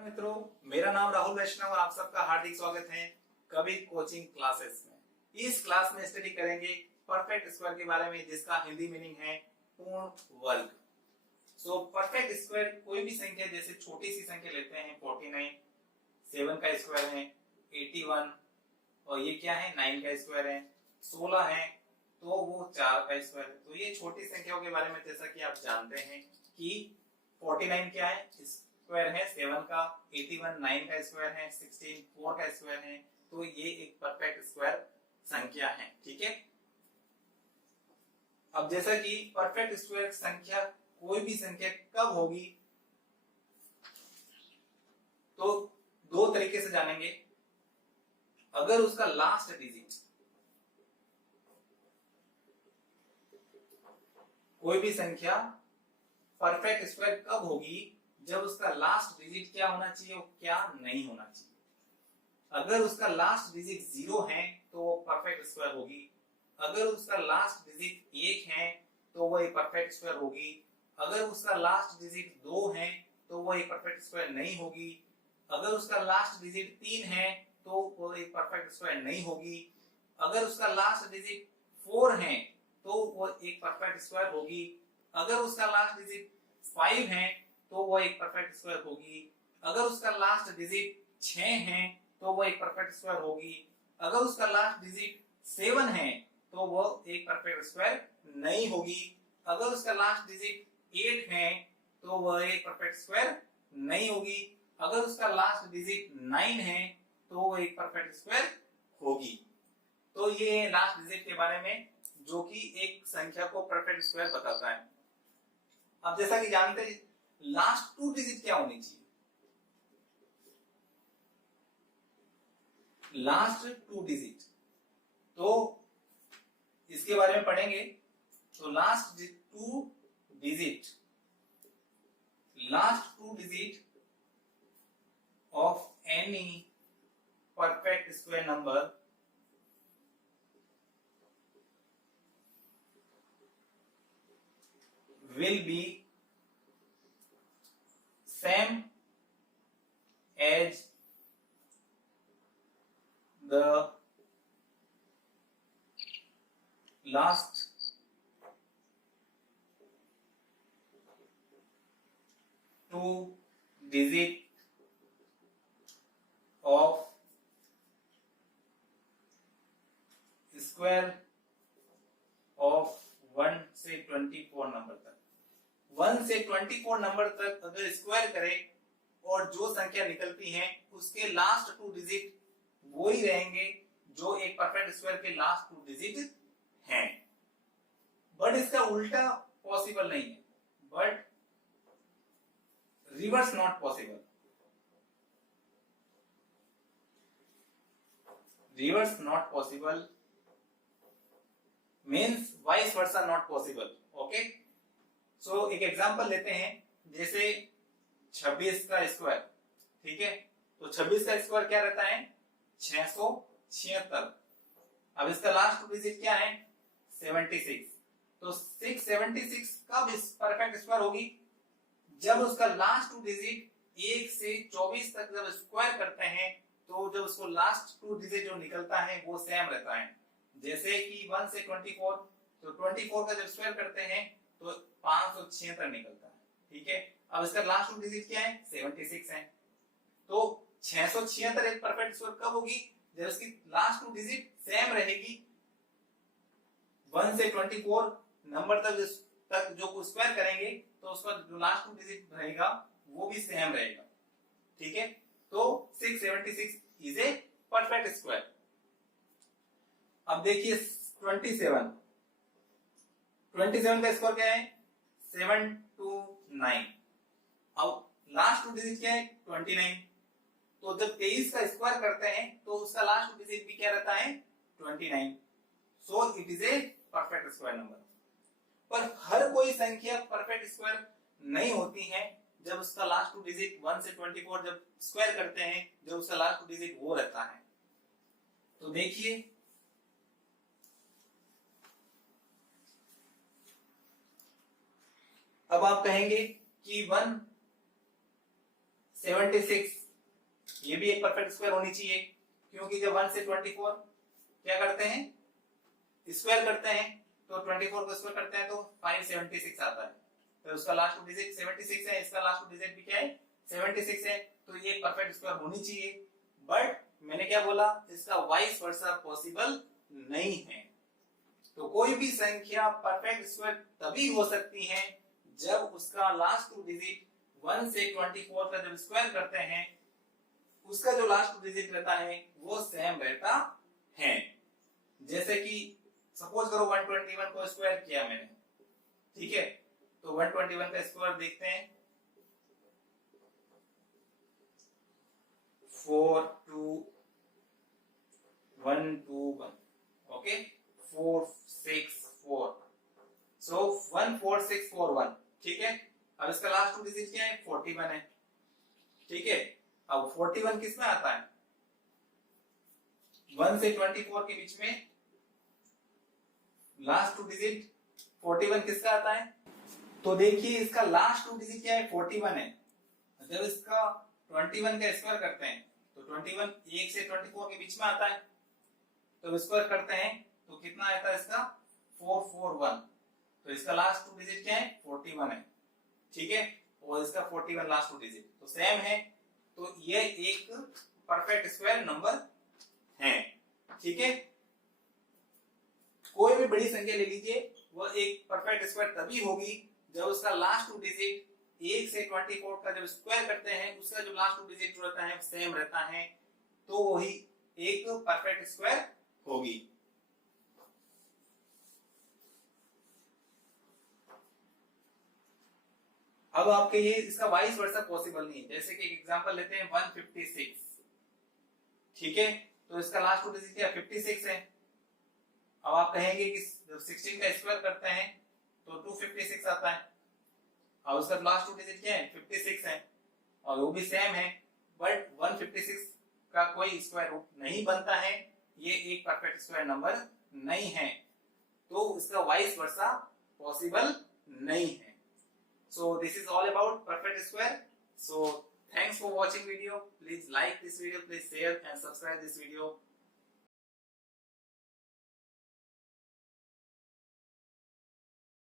नमस्कार मित्रों, मेरा नाम राहुल वैष्णव और आप सबका हार्दिक स्वागत है कबीर कोचिंग क्लासेस में। इस क्लास में स्टडी करेंगे परफेक्ट स्क्वायर के बारे में, जिसका हिंदी मीनिंग है पूर्ण वर्ग। परफेक्ट स्क्वायर कोई भी संख्या, जैसे छोटी सी संख्या लेते हैं 49, 7 का स्क्वायर है 81, और ये क्या है 9 का स्क्वायर है 16 है, तो वो 4 का स्क्वायर है। तो ये छोटी संख्याओं के बारे में, जैसा कि आप जानते हैं कि 49 क्या है, स्क्वायर है 7 का, 81 9 का स्क्वायर है, 16 4 का स्क्वायर है। तो ये एक परफेक्ट स्क्वायर संख्या है। ठीक है, अब जैसा कि परफेक्ट स्क्वायर संख्या कोई भी संख्या कब होगी, तो दो तरीके से जानेंगे। अगर उसका लास्ट डिजिट, कोई भी संख्या परफेक्ट स्क्वायर कब होगी, जब उसका लास्ट डिजिट क्या होना चाहिए और क्या नहीं होना चाहिए। अगर उसका लास्ट डिजिट 0 है तो वो परफेक्ट स्क्वायर होगी। अगर उसका लास्ट डिजिट 1 है तो वो एक परफेक्ट स्क्वायर होगी। अगर उसका लास्ट डिजिट 2 है तो वो एक परफेक्ट स्क्वायर नहीं होगी। अगर उसका लास्ट डिजिट 3 है तो वो एक परफेक्ट स्क्वायर नहीं होगी। अगर उसका लास्ट डिजिट 4 है तो वो एक परफेक्ट स्क्वायर होगी। अगर उसका लास्ट डिजिट 5 है तो वो एक परफेक्ट स्क्वायर होगी। अगर उसका लास्ट डिजिट 6 है तो वो एक परफेक्ट स्क्वायर होगी। अगर उसका लास्ट डिजिट 7 है तो वो एक परफेक्ट स्क्वायर नहीं होगी। अगर उसका लास्ट डिजिट 8 है तो वह एक परफेक्ट स्क्वायर नहीं होगी। अगर उसका लास्ट डिजिट 9 है तो वो एक परफेक्ट स्क्वायर होगी। तो ये लास्ट डिजिट के बारे में, जो कि एक संख्या को परफेक्ट स्क्वायर बताता है। अब जैसा कि जानते हैं, लास्ट 2 डिजिट क्या होनी चाहिए। लास्ट 2 डिजिट, तो इसके बारे में पढ़ेंगे। तो last 2 digit of any perfect square number will be same as the last 2 digit of square of 1 से 24 नंबर तक। 1 से 24 नंबर तक अगर स्क्वायर करें और जो संख्या निकलती है उसके लास्ट 2 डिजिट वो ही रहेंगे जो एक परफेक्ट स्क्वायर के लास्ट 2 डिजिट हैं। बट इसका उल्टा पॉसिबल नहीं है, but reverse not possible. Reverse not possible means vice versa not possible. Okay, so एक एग्जांपल लेते हैं, जैसे 26 का स्क्वायर। ठीक है, तो 26 का स्क्वायर क्या रहता है 676। अब इसका लास्ट डिजिट क्या है 76। तो 676 कब इस परफेक्ट स्क्वायर होगी, जब उसका लास्ट 2 डिजिट 1 से 24 तक जब स्क्वायर करते हैं, तो जब उसको लास्ट 2 डिजिट जो निकलता है वो सेम रहता है। जैसे कि 1 से 24, तो 24 का जब स्क्वायर करते हैं तो 576 निकलता है। ठीक है, अब इसका लास्ट 2 डिजिट क्या है 76 है। तो 676 एक परफेक्ट स्क्वायर कब होगी, जब इसकी लास्ट 2 डिजिट सेम रहेगी। 1 से 24 नंबर तक जो स्क्वायर करेंगे तो उसका जो लास्ट 2 डिजिट रहेगा वो भी सेम रहेगा। ठीक है, तो 676 इज ए परफेक्ट स्क्वायर। अब देखिए 27 का स्क्वायर क्या है 729। अब लास्ट 2 डिजिट क्या है 29। तो जब 23 का स्क्वायर करते हैं तो उसका लास्ट 2 डिजिट भी क्या रहता है 29। So it is a perfect square number. पर हर कोई संख्या परफेक्ट स्क्वायर नहीं होती है जब उसका लास्ट 2 डिजिट 1 से 24 जब स्क्वायर करते हैं, जब उसका लास्ट 2 डिजिट वो रहता है। तो देखिए अब आप कहेंगे कि 1 76, ये भी एक परफेक्ट स्क्वायर होनी चाहिए, क्योंकि जब 1 से 24 क्या करते हैं, स्क्वायर करते हैं, तो 24 को स्क्वायर करते हैं तो 576 आता है, तो उसका लास्ट डिजिट 76 है, इसका लास्ट डिजिट भी क्या है 76 है, तो ये परफेक्ट स्क्वायर होनी चाहिए। बट मैंने क्या बोला, इसका वाइस वर्सा पॉसिबल नहीं है। तो कोई भी संख्या परफेक्ट स्क्वायर तभी हो सकती है जब उसका लास्ट टू डिजिट 1 से 24 का जब स्क्वायर करते हैं, उसका जो लास्ट डिजिट रहता है वो सेम रहता है। जैसे कि सपोज करो 121 को स्क्वायर किया मैंने, ठीक है, तो 121 का स्क्वायर देखते हैं, 42121, ओके, 464, सो 14641, ठीक है। अब इसका लास्ट टू डिजिट क्या है 41 है, ठीक है। अब 41 किस में आता है, 1 से 24 के बीच में लास्ट टू डिजिट 41 किसका आता है, तो देखिए इसका लास्ट टू डिजिट क्या है 41 है। जब इसका 21 का स्क्वायर करते हैं तो 21 1 से 24 के बीच में आता है, तो स्क्वायर करते हैं तो कितना आता है इसका 441, तो इसका लास्ट टू डिजिट क्या है 41 है, ठीक है, और इसका 41 लास्ट टू डिजिट तो सेम है, तो ये एक परफेक्ट स्क्वायर नंबर है, ठीक है। कोई भी बड़ी संख्या ले लीजिए, वो एक परफेक्ट स्क्वायर तभी होगी जब उसका लास्ट टू डिजिट 1 से 24 का जब स्क्वायर करते हैं, उसका जो लास्ट टू डिजिट रहता है सेम रहता है, तो वही एक परफेक्ट स्क्वायर होगी। अब आपके ये इसका वाइस वर्सा पॉसिबल नहीं है। जैसे कि एक एग्जांपल लेते हैं 156, ठीक है, तो इसका लास्ट टू डिजिट क्या 56 है। अब आप कहेंगे कि जब 16 का स्क्वायर करते हैं तो 256 आता है, और उसका लास्ट टू डिजिट क्या है 56 है, और वो भी सेम है, बट 156 का कोई स्क्वायर रूट नहीं बनता है, ये एक परफेक्ट स्क्वायर नंबर नहीं है, तो इसका वाइस वर्सा पॉसिबल नहीं है। So this is all about perfect square. So thanks for watching video. Please like this video, please share and subscribe this video.